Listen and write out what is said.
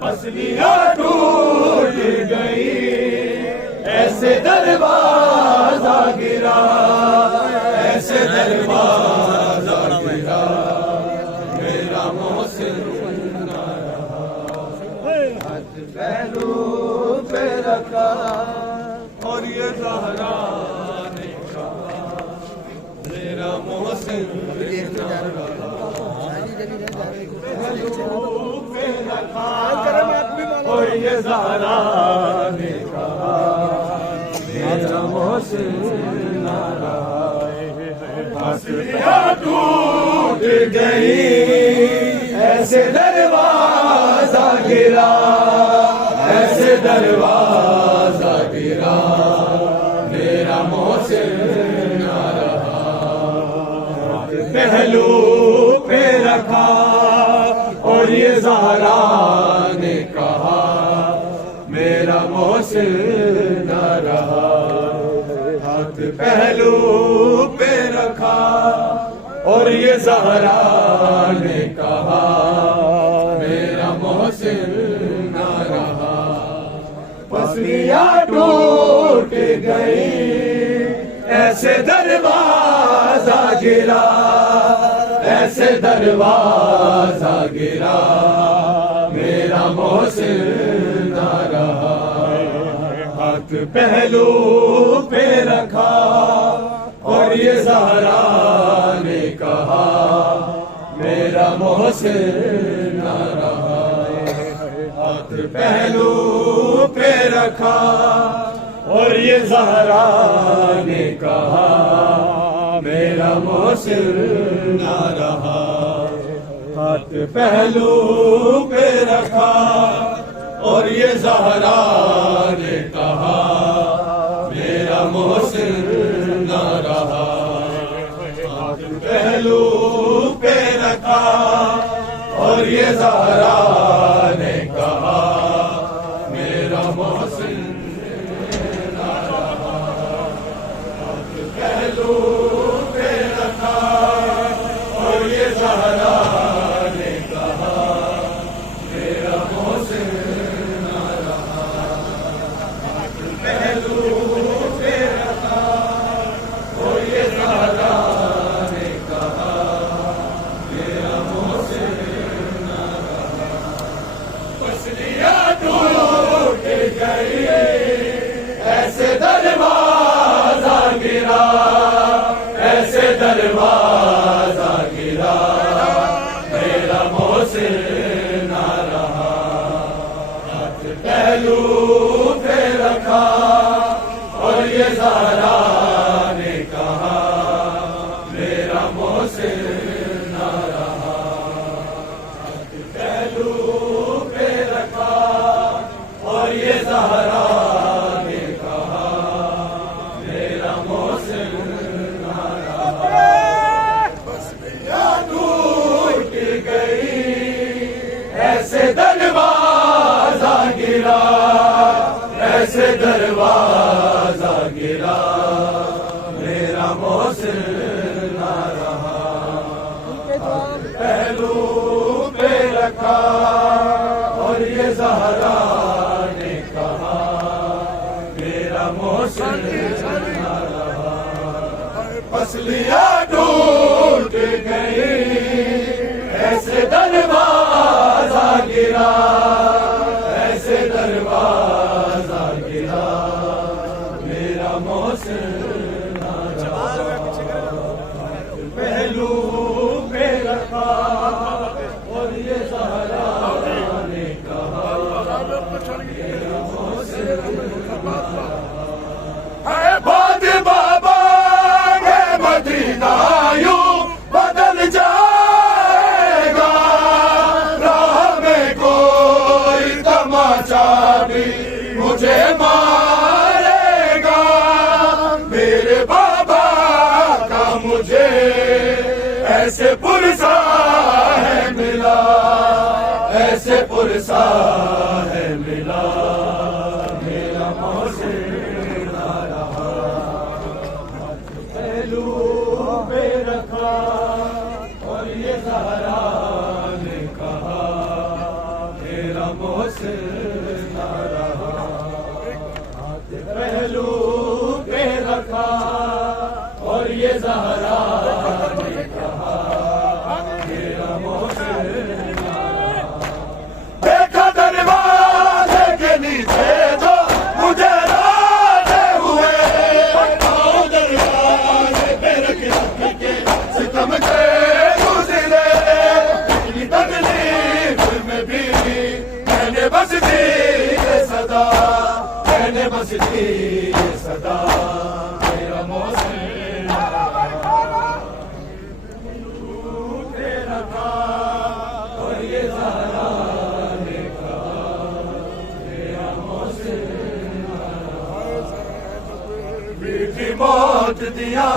پسلیاں ٹوٹ گئی ایسے دروازہ گرا ایسے دروازہ گرا میرا محسن نہ رہا ہاتھ پہلو پہ رکھا اور یہ زہرا نے کہا میرا محسن نہ رہا اور یہ زہرا نے کہا میرا محسن نہ رہا پسلیاں ٹوٹ گئی ایسے دروازہ گرا ایسے دروازہ گرا میرا محسن نہ رہا پہلو پہ رکھا اور یہ زہرا نے کہا میرا محسن نہ رہا ہاتھ پہلو پہ رکھا اور یہ زہرا نے کہا میرا محسن نہ رہا پسلیاں ٹوٹ گئی ایسے دروازہ گرا ایسے دروازہ گرا میرا محسن نہ رہا ہاتھ پہلو پہ رکھا اور یہ زہرا نے کہا میرا محسن نہ رہا ہاتھ پہلو پہ رکھا اور یہ زہرا نے کہا میرا محسن نہ رہا ہاتھ پہلو پہ رکھا اور یہ زہرا نے کہا میرا محسن نہ رہا ہاتھ پہلو پہ رکھا اور یہ زہرا نے کہا میرا محسن نہ رہا ہاتھ پہلو پہ رکھا اور یہ زہرا نے کہا میرا محسن نہ رہا ہاتھ پہلو پہ رکھا اور یہ زہرا نے کہا میرا محسن نہ رہا پسلیاں ٹوٹ گئی ایسے دروازہ گرا ایسے دروازہ گرا میرا محسن نہ رہا ہاتھ پہلو پہ رکھا اور یہ زہرا نے کہا میرا محسن نہ رہا ہاتھ پہلو پہ رکھا اور یہ زہرا نے کہا میرا محسن نہ رہا پسلیاں ٹوٹ گئی ایسے دروازہ گرا ایسے دروازہ گرا میرا محسن نہ رہا ہاتھ پہلو پہ رکھا اور یہ زہرا نے کہا میرا محسن نہ رہا پسلیاں ٹوٹ گئی ایسے دروازہ گرا ایسے دروازہ گرا میرا محسن نہ رہا پہلو پہ رکھا اور یہ زہرا نے کہا میرا محسن ہے باد بابا ہے مدینہ یوں بدل جائے گا راہ میں کوئی تماچا بھی مجھے مارے گا میرے بابا کا مجھے ایسے پرسا ہے ملا ایسے پرسا ہے ملا میرا نہ رہا، پہلو پہ رکھا اور یہ زہرا نے کہا میرا محسن نہ رہا، ہاتھ پہلو پہ رکھا اور یہ زہرا نے کہا میرا محسن نہ رہا، دیکھا دروازے کے نیچے جو مجھے رانے ہوئے، دروازے پہ رکھ کے ستم کے گزرے، اتنی تکلیف میں بھی میں نے بس دی یہ صدا، میں نے بس دی یہ صدا میرا محسن رکھا اور یہ زہرا نے کہا میرا محسن میٹھی موت دیا